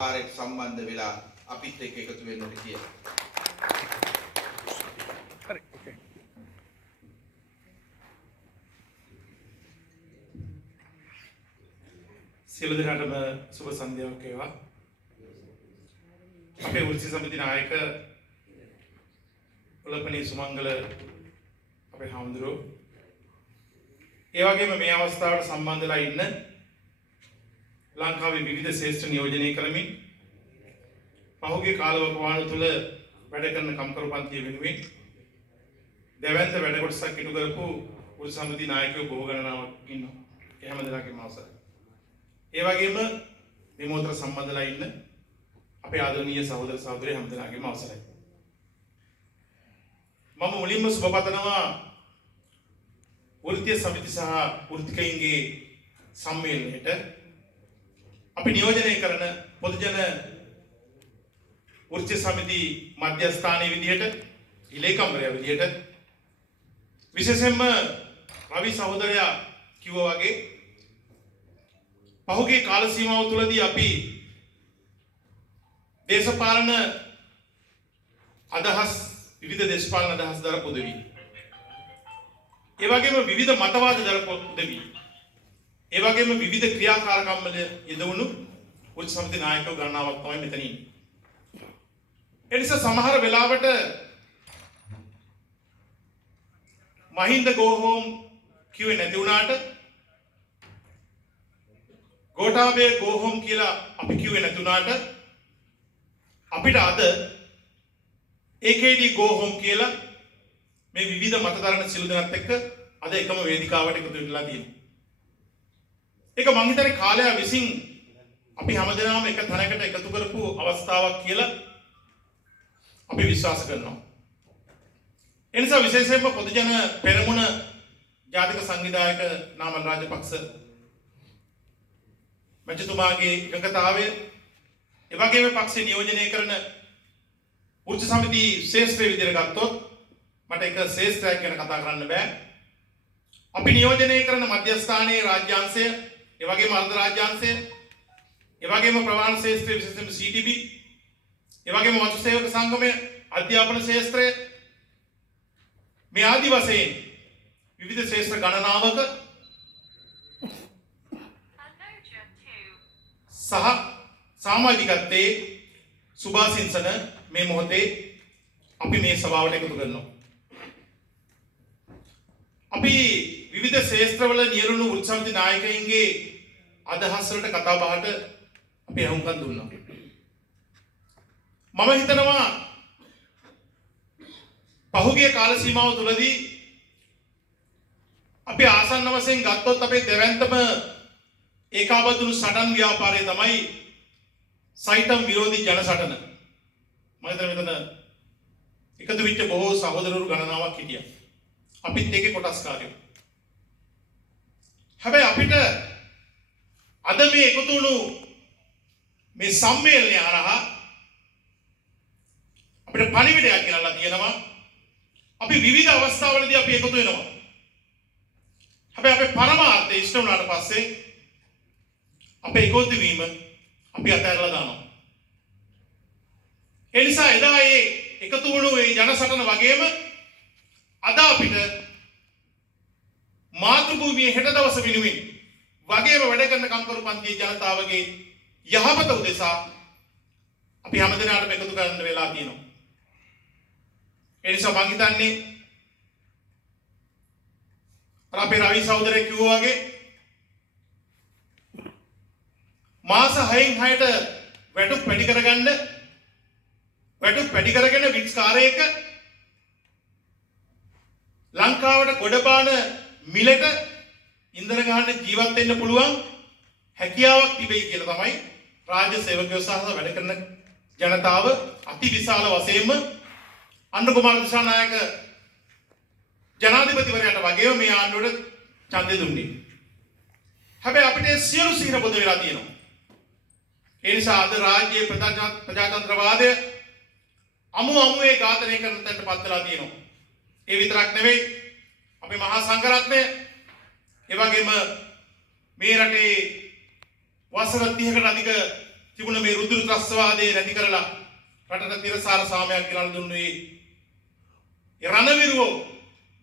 ආරෙක් සම්බන්ධ වෙලා අපිත් එක්ක එකතු වෙන්නට කියලා. හරි ඕකේ. සියලු දෙනාටම සුබ සන්ධ්‍යාවක් වේවා. අපේ වෘත්ති සමිති නායක උලපනේ සුමංගල අපේ හාමුදුරුවෝ ඒ වගේම මේ අවස්ථාවට සම්බන්ධලා ඉන්න ලංකාවේ විවිධ ශ්‍රේෂ්ඨ නියෝජනය කරමින් පහුගිය කාලවකවානු තුළ වැඩ කරන කම්කරු පන්තිය වෙනුවෙන් දෙවැන්ත වැඩ කොටසක් ඉටු කරපු වෘත්ති සමිති නායකයෝ බොහෝ ගණනාවක් ඉන්නවා. ඒ හැම දෙනාගේම අවසරයි. ඒ වගේම විමෝත්‍ර සම්බන්ධලා ඉන්න අපේ ආදරණීය සහෝදර සහෝදරයෝ හැම දෙනාගේම අවසරයි. මම මුලින්ම සුබ පතනවා වෘත්තීය සමිති සහ වෘත්තිකයින්ගේ සම්මේලනයේට අපි නියෝජනය කරන පොදුජන වෘත්තීය සමිති මධ්‍යස්ථානයේ විදිහට ඉලේකම්වරයා විදිහට විශේෂයෙන්ම රවි සහෝදරයා කිව්වා වගේ පහුගිය කාල සීමාව තුළදී අපි දේශපාලන අදහස් විවිධ දේශපාලන අදහස් දරපු දෙවි. ඒ වගේම විවිධ මතවාද දරපු දෙවි. ඒ වගේම විවිධ ක්‍රියාකාරකම් වල යෙදුණු වෘත්ති සමිති නායකයෝ ගණනාවක් තමයි මෙතන ඉන්නේ. ඒ නිසා සමහර වෙලාවට මහින්ද go home කිව්වේ නැති වුණාට ගෝඨාභය go home කියලා අපි කිව්වේ නැති වුණාට අපිට අද AKD go home කියලා මේ විවිධ මතධාරණ සිළු දෙනාත් එක්ක අද එකම වේදිකාවට එකතු වෙලා තියෙනවා. ඒක මං හිතන්නේ කාලය විසින් අපි හැමදෙනාම එක තැනකට එකතු කරපු අවස්ථාවක් කියලා අපි විශ්වාස කරනවා. ඒ නිසා විශේෂයෙන්ම පොදුජන පෙරමුණ ජාතික සංවිධායක නාමල් රාජපක්ෂ මැතිතුමාගේ එකඟතාවය ඒ වගේම පක්ෂේ නියෝජනය කරන වෘත්ති සමිති ශ්‍රේෂ්ඨ විදිහට ගත්තොත් මට එක ශ්‍රේෂ්ඨයක් ගැන කතා කරන්න බෑ. අපි නියෝජනය කරන මධ්‍යස්ථානයේ රාජ්‍යාංශය, ඒ වගේම අර්ධ රාජ්‍යාංශය, ඒ වගේම ප්‍රවාහන ශ්‍රේෂ්ඨ විශේෂයෙන්ම CTB, ඒ වගේම වංශ සේවක සංගමය, අධ්‍යාපන ශ්‍රේෂ්ඨය මේ ආදි වශයෙන් විවිධ ශ්‍රේෂ්ඨ ගණනාවක සහ සමාජිකත්වයේ සුභාසින්සන මේ මොහොතේ අපි මේ සභාවට එකතු කරනවා. අපි විවිධ ශාස්ත්‍රවල නියලුණු වෘත්ති සමිති නායකයින්ගේ අදහස් වලට කතා බහට අපි අහුම්කම් දුන්නා. මම හිතනවා පහුගිය කාල සීමාව තුළදී අපි ආසන්න වශයෙන් ගත්තොත් අපේ දෙවැන්තම ඒකාබද්ධුණු සටන් ව්‍යාපාරය තමයි සයිටම් විරෝධී ජන සටන. මම හිතන්නේ මෙතන එකතු වෙච්ච බොහෝ සහෝදරවරු ගණනාවක් හිටියා. අපිත් ඒකේ කොටස්කාරයෝ. හැබැයි අපිට අද මේ එකතු වුණු මේ සම්මේලනය හරහා අපිට පණිවිඩයක් ගෙනල්ලා තියෙනවා. අපි විවිධ අවස්ථාවලදී අපි එකතු වෙනවා. හැබැයි අපේ පරමාර්ථය ඉෂ්ට වුණාට පස්සේ අපේ එකතු වීම අපි අතහැරලා දානවා. ඒ නිසා එදා මේ එකතු වුණු මේ ජනසටන වගේම අද අපිට මාතෘභූමියේ හෙට දවස වෙනුවෙන් වගේම වැඩ කරන කම්කරු පන්තියේ ජනතාවගේ යහපත උදෙසා අපි හැමදෙනාටම එකතු කරන්න වෙලා තියෙනවා. ඒ නිසා මම හිතන්නේ අපේ රවි සහෝදරයෙක් කිව්වා වගේ මාස 6න් 6ට වැටුප් වැඩි කරගන්න වැටුප් වැඩි කරගෙන විත්ස් කාර්යයක ලංකාවට ගොඩබාන මිලට ඉන්ධන ගන්න ජීවත් වෙන්න පුළුවන් හැකියාවක් තිබෙයි කියලා තමයි රාජ්‍ය සේවකයෝ සහ වැඩ කරන ජනතාව අතිවිශාල වශයෙන්ම අනුර කුමාර දිසානායක ජනාධිපතිවරයාට වගේම මේ ආණ්ඩුවට ඡන්දය දුන්නේ. හැබැයි අපිට සියලු සිහින පොද වෙලා තියෙනවා. ඒ නිසා අද රාජ්‍යයේ ප්‍රජාතන්ත්‍රවාදය අමුවේ ඝාතනය කරන තැනට පත් වෙලා තියෙනවා. ඒ විතරක් නෙවෙයි අපේ මහා සංඝරත්නය ඒ වගේම මේ රටේ වසර 30කට අධික තිබුණ මේ රුධිර ත්‍රස්තවාදයේ නැති කරලා රටට තිරසාර සාමයක් ගෙනල්ලා දුන්නේ ඒ රණවිරුවෝ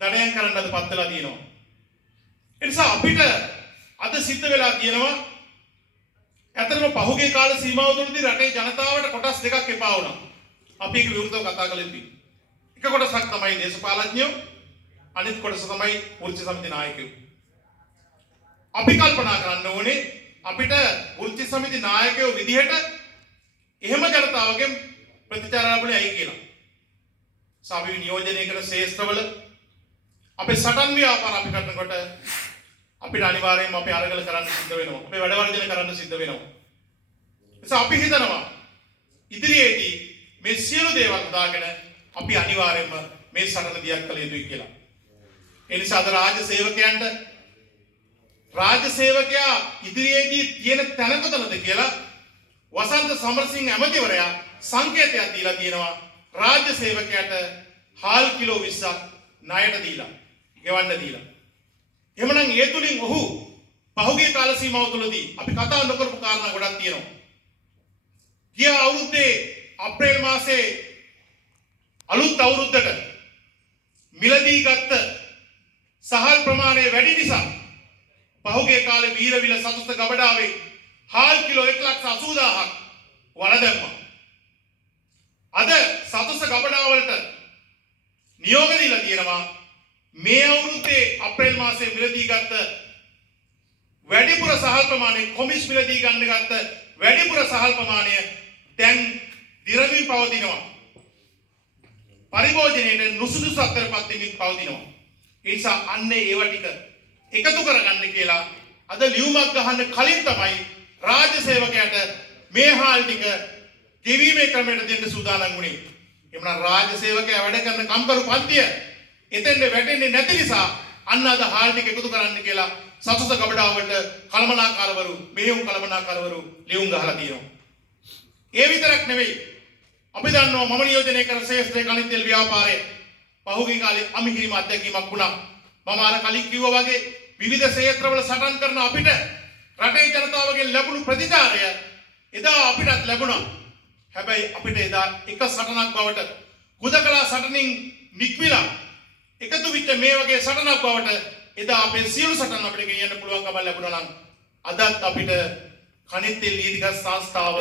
දඩයන් කරන්නද පත් වෙලා තියෙනවා. ඒ නිසා අපිට අද සිද්ධ වෙලා තියෙනවා ඇත්තටම පහුගිය කාල සීමාව තුළදී රටේ ජනතාවට කොටස් දෙකක් එපා වුණා. අපි ඒක විරුද්ධව කතා කළෙත්. එක කොටසක් තමයි දේශපාලඥයෝ, අනිත් කොටස තමයි වෘත්ති සමිති නායකයෝ. අපි කල්පනා කරන්න ඕනේ අපිට වෘත්ති සමිති නායකයෝ විදිහට එහෙම ජනතාවගෙන් ප්‍රතිචාර ලැබුණේ ඇයි කියලා. සාවි නියෝජනය කරන ශේෂ්ත්‍රවල අපේ සටන් ව්‍යාපාර අපි කරනකොට අපිට අනිවාර්යයෙන්ම අපේ අරගල කරන්න සිද්ධ වෙනවා. අපේ වැඩ වර්ජන කරන්න සිද්ධ වෙනවා. නිසා අපි හිතනවා ඉදිරියේදී මේ සියලු දේවල් දාගෙන අපි අනිවාර්යයෙන්ම මේ සටන දියත් කළ යුතුයි කියලා. ඒ නිසා අද රාජ්‍ය සේවකයා ඉදිරියේදී තියෙන තැන කොතනද කියලා වසන්ත සමරසිංහ ඇමතිවරයා සංකේතයක් දීලා තියෙනවා. රාජ්‍ය සේවකයාට හාල් කිලෝ 20ක් ණයට දීලා, ගෙවන්න දීලා. එහෙමනම් ඒ තුලින් ඔහු පහුගිය කාල සීමාව තුළදී අපි කතා නොකරපු කාරණා ගොඩක් තියෙනවා. ගිය අවුරුද්දේ අප්‍රේල් මාසේ අලුත් අවුරුද්දට මිලදී ගත්ත සහල් ප්‍රමාණය වැඩි නිසා පහුගිය කාලේ වීරවිල සතුස්ත ගබඩාවේ හාල් කිලෝ 1,80,000ක් වළ දැම්මා. අද සතුස්ත ගබඩාව වලට නියෝග දීලා තියෙනවා මේ අවුරුද්දේ අප්‍රේල් මාසයේ මිලදී ගත්ත වැඩිපුර සහල් ප්‍රමාණය, කොමිස් මිලදී ගන්න ගත්ත වැඩිපුර සහල් ප්‍රමාණය දැන් දිරමින් පවතිනවා. පරිභෝජනයේ නුසුදුසු අතරපත් වෙමින් පවතිනවා. ඒ නිසා අන්නේ ඒව ටික එකතු කරගන්න කියලා අද ලියුමක් ගහන්න කලින් තමයි රාජ්‍ය සේවකයාට මේ හාල් ටික ගෙවීමේ ක්‍රමයට දෙන්න සූදානම් වුණේ. එමුනා රාජ්‍ය සේවකයා වැඩ කරන කම්කරු පන්තිය එතෙන්ද වැටෙන්නේ නැති නිසා අන්න අද හාල් ටික එකතු කරන්න කියලා සතුට ගබඩාවට කළමනාකාරවරු, මෙහෙයුම් කළමනාකාරවරු ලියුම් ගහලා තියෙනවා. ඒ විතරක් නෙවෙයි, අපි දන්නවා මම නියෝජනය කර ශේෂ්ත්‍රයේ කනිත් තෙල් ව්‍යාපාරයේ පහුගිය කාලේ අමිහිරිම අත්දැකීමක් වුණා. මම අර කලින් කිව්වා වගේ විවිධ ක්ෂේත්‍රවල සටන් කරන අපිට රටේ ජනතාවගෙන් ලැබුණු ප්‍රතිචාරය එදා අපිටත් ලැබුණා. හැබැයි අපිට එදා එක සටනක් බවට හුදකලා සටනින් නික්මිලා එකතු වෙච්ච මේ වගේ සටනක් බවට එදා අපේ සියලු සටන් අපිට ගෙනියන්න පුළුවන්කම ලැබුණා නම් අදත් අපිට කනිත් තෙල් නීතිගත සංස්ථාව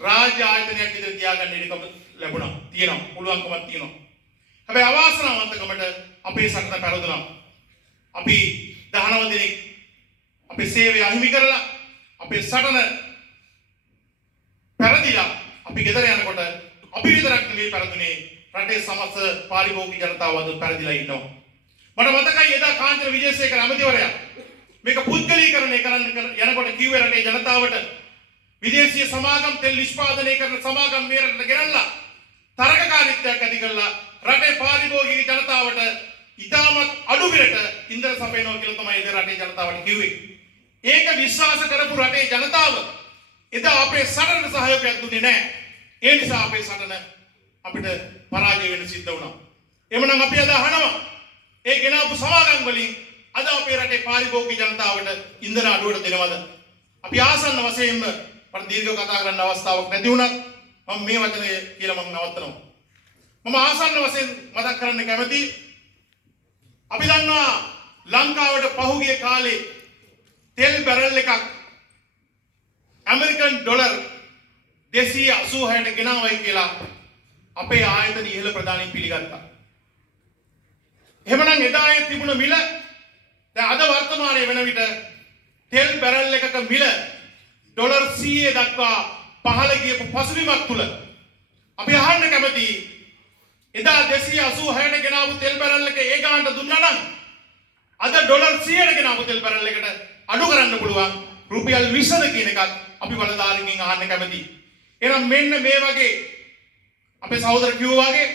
රාජ්‍ය ආයතනයක් විදිහට තියාගන්න ඉඩකම ලැබුණා. තියෙනවා, පුළුවන්කමක් තියෙනවා. හැබැයි අවාසනාවන්තකමට අපේ සටන පෙරදුනා. අපි 19 දිනක් අපේ සේවය අහිමි කරලා අපේ සටන පෙරදිලා අපි ගෙදර යනකොට අපි විතරක් නෙවෙයි පෙරදුනේ, රටේ සමස්ත පාරිභෝගික ජනතාව අද පෙරදිලා ඉන්නවා. මට මතකයි එදා කාන්තර විජේසේකර ඇමතිවරයා මේක පුද්ගලීකරණය කරන්න යනකොට කිව්වේ රටේ ජනතාවට විදේශීය සමාගම් තෙල් නිෂ්පාදනය කරන සමාගම් මේ රටට ගෙනල්ලා තරගකාරීත්වයක් ඇති කරලා රටේ පාරිභෝගික ජනතාවට ඉතාමත් අඩු මිලට ඉන්ධන සපයනවා කියලා තමයි ඒ රටේ ජනතාවට කිව්වේ. ඒක විශ්වාස කරපු රටේ ජනතාව එදා අපේ සටනට සහයෝගයක් දුන්නේ නැහැ. ඒ නිසා අපේ සටන අපිට පරාජය වෙන්න සිද්ධ වුණා. එhmenan අපි අද අහනවා ඒ ගෙනාවු සමාගම් වලින් අද අපේ රටේ පාරිභෝගික ජනතාවට ඉන්ධන අඩුවට දෙනවද? අපි ආසන්න වශයෙන්ම මට දීර්ඝව කතා කරන්න අවස්ථාවක් නැති වුණත් මම මේ වචනය කියලා මම නවත්තනවා. මම ආසන්න වශයෙන් මතක් කරන්න කැමතියි. අපි දන්නවා ලංකාවට පහුගිය කාලේ තෙල් බැරල් එකක් ඇමරිකන් ඩොලර් 286ට ගෙනාවයි කියලා අපේ ආයතන ඉහළ ප්‍රධානීන් පිළිගත්තා. එහෙමනම් එදා ඒ තිබුණ මිල දැන් අද වර්තමානයේ වෙන විට තෙල් බැරල් එකක මිල ඩොලර් 100 දක්වා පහළ ගියපු පසුබිමක් තුල අපි අහන්න කැමතියි එදා 286ට ගෙනාවු තෙල් බැරල් එක ඒ ගානට දුන්නා නම් අද ඩොලර් 100ට ගෙනාවු තෙල් බැරල් එකට අඩු කරන්න පුළුවන් රුපියල් 20ද කියන එකත් අපි බලධාරීන්ගෙන් අහන්න කැමතියි. එහෙනම් මෙන්න මේ වගේ අපේ සහෝදර කිව්වා වගේ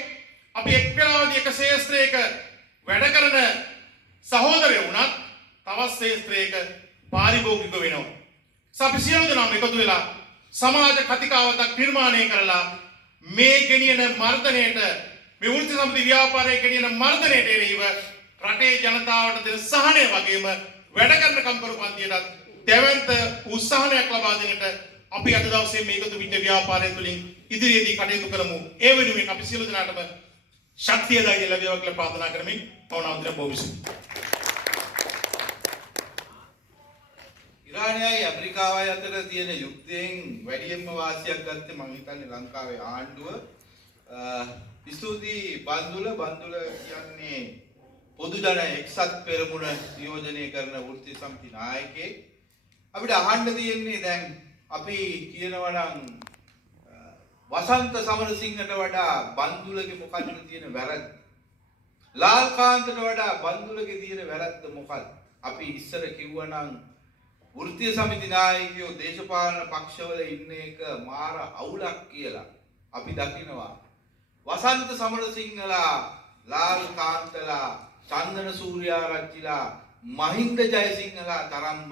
අපි එක් වෙලාවදී එක ශේෂ්ත්‍රයක වැඩ කරන සහෝදරයෝ වුණත් තවත් ශේෂ්ත්‍රයක පාරිභෝගික වෙනවා. අපි සියලු දෙනාම එකතු වෙලා සමාජ කතිකාවතක් නිර්මාණය කරලා මේ ගෙනියන මර්ධනයට මේ වෘත්ති සමිති ව්‍යාපාරයේ ගෙනියන මර්ධනයට එරෙහිව රටේ ජනතාවට දෙන සහනය වගේම වැඩ කරන කම්කරු පන්තියටත් දැවැන්ත උත්සාහයක් ලබා දෙන්නට අපි අද දවසේ මේකතු විට ව්‍යාපාරය තුළින් ඉදිරියේදී කටයුතු කරමු. ඒ වෙනුවෙන් අපි සියලු දෙනාටම ශක්තිය ධෛර්යය ලැබේවා කියලා ප්‍රාර්ථනා කරමින් මම බොහොම ඉරානයයි ඇමරිකාවයි අතර තියෙන යුද්ධයෙන් වැඩියෙන්ම වාසියක් ගත්තේ මම හිතන්නේ ලංකාවේ ආණ්ඩුව. ස්තුතියි බන්දුල කියන්නේ පොදු ජන එක්සත් පෙරමුණ නියෝජනය කරන වෘත්තීය සමිති නායකයෙක්. අපිට අහන්න තියෙන්නේ දැන් අපි කියනවා නම් වසන්ත සමරසිංහට වඩා බන්දුලගේ මොකක්ද තියෙන වැරද්ද? ලාල්කාන්තට වඩා බන්දුලගේ තියෙන වැරද්ද මොකක්ද? අපි ඉස්සර කිව්වා නම් වෘත්තීය සමිති නායකයෝ දේශපාලන පක්ෂවල ඉන්න එක මාර අවුලක් කියලා. අපි දකිනවා වසන්ත සමරසිංහලා, ලාල්කාන්තලා, චන්දන සූර්යාරච්චිලා, මහින්ද ජයසිංහලා තරම්ම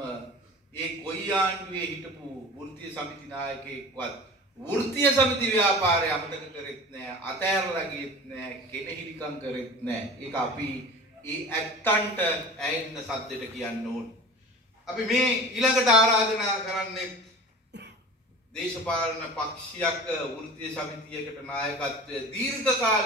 ඒ කොයි ආණ්ඩුවේ හිටපු වෘත්තීය සමිති නායකයෙක්වත් වෘත්තීය සමිති ව්‍යාපාරය අමතක කරෙත් නැහැ, අතෑරලා ගියෙත් නැහැ, කෙනෙහිලිකම් කරෙත් නැහැ. ඒක අපි ඒ ඇත්තන්ට ඇයෙන්න සද්දෙට කියන්න ඕනේ. අපි මේ ඊළඟට ආරාධනා කරන්නේ දේශපාලන පක්ෂයක් වෘත්තීය සමිතියකට නායකත්වය දීර්ඝ කාලයක්